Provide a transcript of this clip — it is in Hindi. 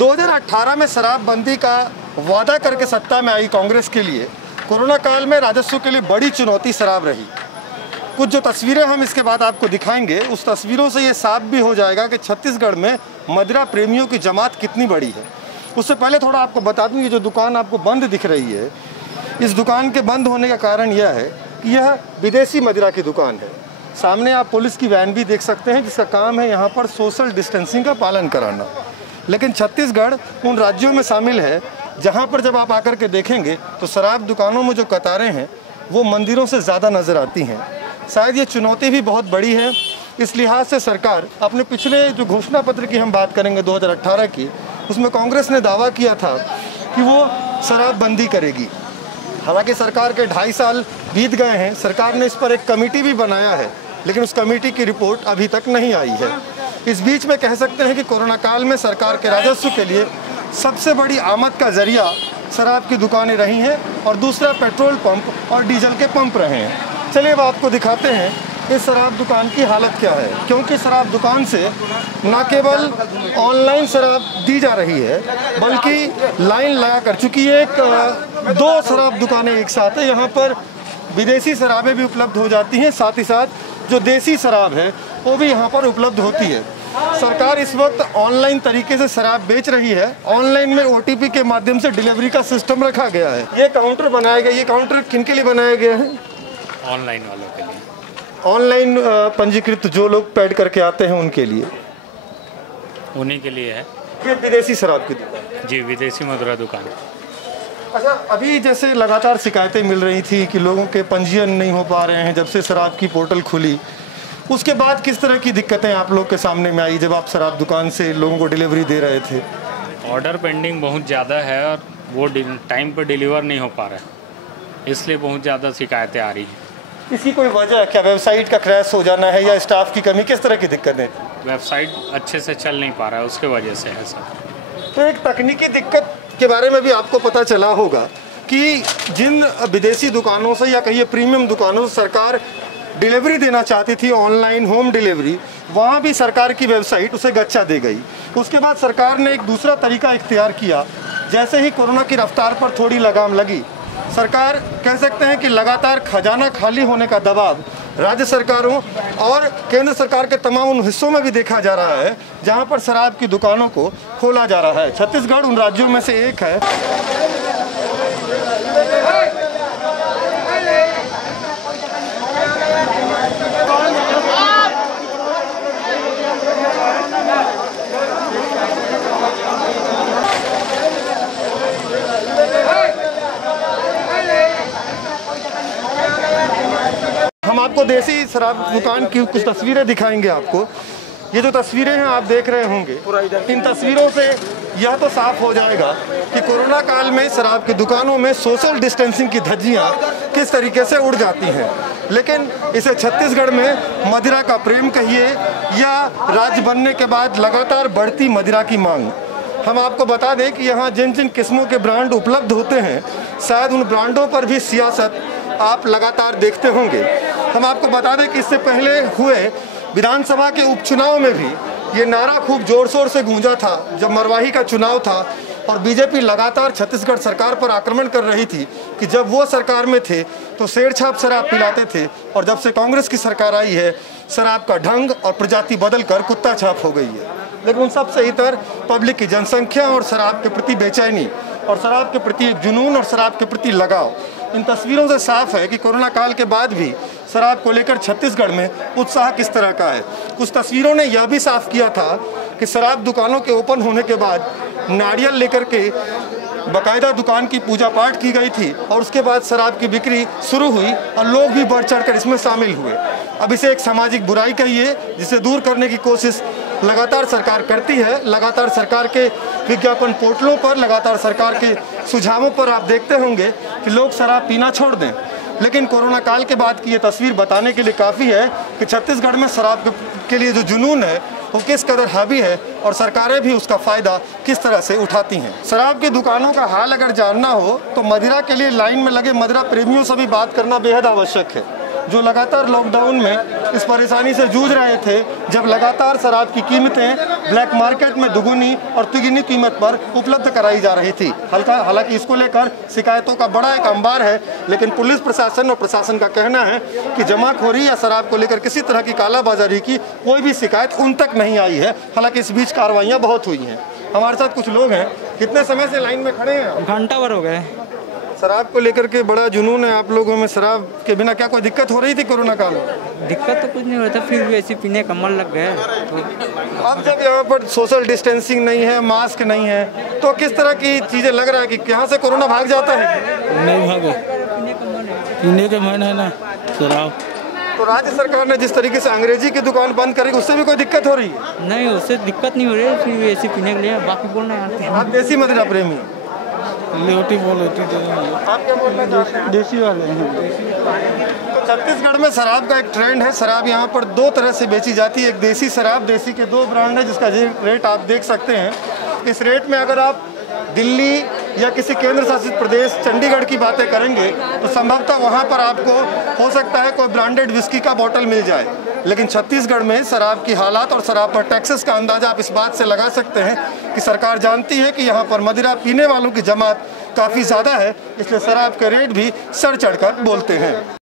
2018 में शराबबंदी का वादा करके सत्ता में आई कांग्रेस के लिए कोरोना काल में राजस्व के लिए बड़ी चुनौती शराब रही। कुछ जो तस्वीरें हम इसके बाद आपको दिखाएंगे, उस तस्वीरों से ये साफ भी हो जाएगा कि छत्तीसगढ़ में मदिरा प्रेमियों की जमात कितनी बड़ी है। उससे पहले थोड़ा आपको बता दूं, ये जो दुकान आपको बंद दिख रही है, इस दुकान के बंद होने का कारण यह है कि यह विदेशी मदिरा की दुकान है। सामने आप पुलिस की वैन भी देख सकते हैं, जिसका काम है यहाँ पर सोशल डिस्टेंसिंग का पालन कराना। लेकिन छत्तीसगढ़ उन राज्यों में शामिल है जहाँ पर जब आप आकर के देखेंगे तो शराब दुकानों में जो कतारें हैं वो मंदिरों से ज़्यादा नज़र आती हैं। शायद ये चुनौती भी बहुत बड़ी है। इस लिहाज से सरकार अपने पिछले जो घोषणा पत्र की हम बात करेंगे 2018 की, उसमें कांग्रेस ने दावा किया था कि वो शराबबंदी करेगी। हालांकि सरकार के 2.5 साल बीत गए हैं, सरकार ने इस पर एक कमेटी भी बनाया है, लेकिन उस कमेटी की रिपोर्ट अभी तक नहीं आई है। इस बीच में कह सकते हैं कि कोरोना काल में सरकार के राजस्व के लिए सबसे बड़ी आमद का जरिया शराब की दुकानें रही हैं और दूसरा पेट्रोल पंप और डीजल के पंप रहे हैं। चलिए अब आपको दिखाते हैं इस शराब दुकान की हालत क्या है, क्योंकि शराब दुकान से न केवल ऑनलाइन शराब दी जा रही है बल्कि लाइन लगा कर चूँकि दो शराब दुकानें एक साथ है। यहाँ पर विदेशी शराबें भी उपलब्ध हो जाती हैं, साथ ही साथ जो देसी शराब है वो भी यहाँ पर उपलब्ध होती है। सरकार इस वक्त ऑनलाइन तरीके से शराब बेच रही है। ऑनलाइन में OTP के माध्यम से डिलीवरी का सिस्टम रखा गया है। ये काउंटर बनाया गया, ये काउंटर किन के लिए बनाया गया है? ऑनलाइन वालों के लिए, ऑनलाइन पंजीकृत जो लोग पैड करके आते हैं उनके लिए, उन्हीं के लिए है। ये विदेशी शराब की दुकान? जी, विदेशी मदिरा दुकान। अच्छा, अभी जैसे लगातार शिकायतें मिल रही थी कि लोगों के पंजीयन नहीं हो पा रहे हैं जब से शराब की पोर्टल खुली, उसके बाद किस तरह की दिक्कतें आप लोग के सामने में आई जब आप शराब दुकान से लोगों को डिलीवरी दे रहे थे? ऑर्डर पेंडिंग बहुत ज़्यादा है और वो टाइम पर डिलीवर नहीं हो पा रहा है, इसलिए बहुत ज़्यादा शिकायतें आ रही हैं। इसकी कोई वजह क्या? वेबसाइट का क्रैश हो जाना है या स्टाफ की कमी, किस तरह की दिक्कतें? वेबसाइट अच्छे से चल नहीं पा रहा है, उसके वजह से है सर। तो एक तकनीकी दिक्कत के बारे में भी आपको पता चला होगा कि जिन विदेशी दुकानों से या कहिए प्रीमियम दुकानों से सरकार डिलीवरी देना चाहती थी, ऑनलाइन होम डिलीवरी, वहाँ भी सरकार की वेबसाइट उसे गच्चा दे गई। उसके बाद सरकार ने एक दूसरा तरीका इख्तियार किया। जैसे ही कोरोना की रफ्तार पर थोड़ी लगाम लगी, सरकार कह सकते हैं कि लगातार खजाना खाली होने का दबाव राज्य सरकारों और केंद्र सरकार के तमाम उन हिस्सों में भी देखा जा रहा है जहां पर शराब की दुकानों को खोला जा रहा है। छत्तीसगढ़ उन राज्यों में से एक है। हम आपको देसी शराब दुकान की कुछ तस्वीरें दिखाएंगे आपको। ये जो तस्वीरें हैं आप देख रहे होंगे, इन तस्वीरों से यह तो साफ हो जाएगा कि कोरोना काल में शराब की दुकानों में सोशल डिस्टेंसिंग की धज्जियां किस तरीके से उड़ जाती हैं। लेकिन इसे छत्तीसगढ़ में मदिरा का प्रेम कहिए या राज्य बनने के बाद लगातार बढ़ती मदिरा की मांग। हम आपको बता दें कि यहाँ जिन जिन किस्मों के ब्रांड उपलब्ध होते हैं, शायद उन ब्रांडों पर भी सियासत आप लगातार देखते होंगे। हम आपको बता दें कि इससे पहले हुए विधानसभा के उपचुनाव में भी ये नारा खूब जोर शोर से गूंजा था जब मरवाही का चुनाव था और बीजेपी लगातार छत्तीसगढ़ सरकार पर आक्रमण कर रही थी कि जब वो सरकार में थे तो शेरछाप शराब पिलाते थे और जब से कांग्रेस की सरकार आई है शराब का ढंग और प्रजाति बदल कर कुत्ता छाप हो गई है। लेकिन उन सबसे इतर पब्लिक की जनसंख्या और शराब के प्रति बेचैनी और शराब के प्रति एक जुनून और शराब के प्रति लगाव, इन तस्वीरों से साफ है कि कोरोना काल के बाद भी शराब को लेकर छत्तीसगढ़ में उत्साह किस तरह का है। कुछ तस्वीरों ने यह भी साफ किया था कि शराब दुकानों के ओपन होने के बाद नारियल लेकर के बाकायदा दुकान की पूजा पाठ की गई थी और उसके बाद शराब की बिक्री शुरू हुई और लोग भी बढ़ चढ़ कर इसमें शामिल हुए। अब इसे एक सामाजिक बुराई कहिए जिसे दूर करने की कोशिश लगातार सरकार करती है। लगातार सरकार के विज्ञापन पोर्टलों पर, लगातार सरकार के सुझावों पर आप देखते होंगे कि लोग शराब पीना छोड़ दें। लेकिन कोरोना काल के बाद की ये तस्वीर बताने के लिए काफ़ी है कि छत्तीसगढ़ में शराब के लिए जो जुनून है वो किस कदर हावी है और सरकारें भी उसका फ़ायदा किस तरह से उठाती हैं। शराब की दुकानों का हाल अगर जानना हो तो मदिरा के लिए लाइन में लगे मदिरा प्रेमियों से भी बात करना बेहद आवश्यक है। जो लगातार लॉकडाउन में इस परेशानी से जूझ रहे थे, जब लगातार शराब की कीमतें ब्लैक मार्केट में दुगुनी और तिगुनी कीमत पर उपलब्ध कराई जा रही थी। हालांकि इसको लेकर शिकायतों का बड़ा एक अंबार है, लेकिन पुलिस प्रशासन और प्रशासन का कहना है कि जमाखोरी या शराब को लेकर किसी तरह की कालाबाजारी की कोई भी शिकायत उन तक नहीं आई है। हालांकि इस बीच कार्रवाइयाँ बहुत हुई हैं। हमारे साथ कुछ लोग हैं। कितने समय से लाइन में खड़े हैं? घंटा भर हो गए। शराब को लेकर के बड़ा जुनून है आप लोगों में। शराब के बिना क्या कोई दिक्कत हो रही थी कोरोना काल में? दिक्कत तो कुछ नहीं होता, फिर भी ऐसे पीने का मन लग गया तो। अब जब यहाँ पर सोशल डिस्टेंसिंग नहीं है, मास्क नहीं है, तो किस तरह की चीजें लग रहा है कि यहाँ से कोरोना भाग जाता है? नहीं भागे, पीने का मन है ना शराब। तो राज्य सरकार ने जिस तरीके से अंग्रेजी की दुकान बंद करी, उससे भी कोई दिक्कत हो रही है? नहीं, उससे दिक्कत नहीं हो रही है, फिर भी ऐसे पीने के लिए बाकी बोलना है। आप देसी मदिरा प्रेमी? लेवटी बोल होती आप क्या बोलना चाहते हैं? देसी वाले हैं। तो छत्तीसगढ़ में शराब का एक ट्रेंड है। शराब यहाँ पर दो तरह से बेची जाती है। एक देसी शराब, देसी के दो ब्रांड है जिसका रेट आप देख सकते हैं। इस रेट में अगर आप दिल्ली या किसी केंद्र शासित प्रदेश चंडीगढ़ की बातें करेंगे तो संभवतः वहाँ पर आपको हो सकता है कोई ब्रांडेड विस्की का बोतल मिल जाए, लेकिन छत्तीसगढ़ में शराब की हालात और शराब पर टैक्सेस का अंदाजा आप इस बात से लगा सकते हैं कि सरकार जानती है कि यहाँ पर मदिरा पीने वालों की जमात काफ़ी ज़्यादा है, इसलिए शराब के रेट भी सर चढ़कर बोलते हैं।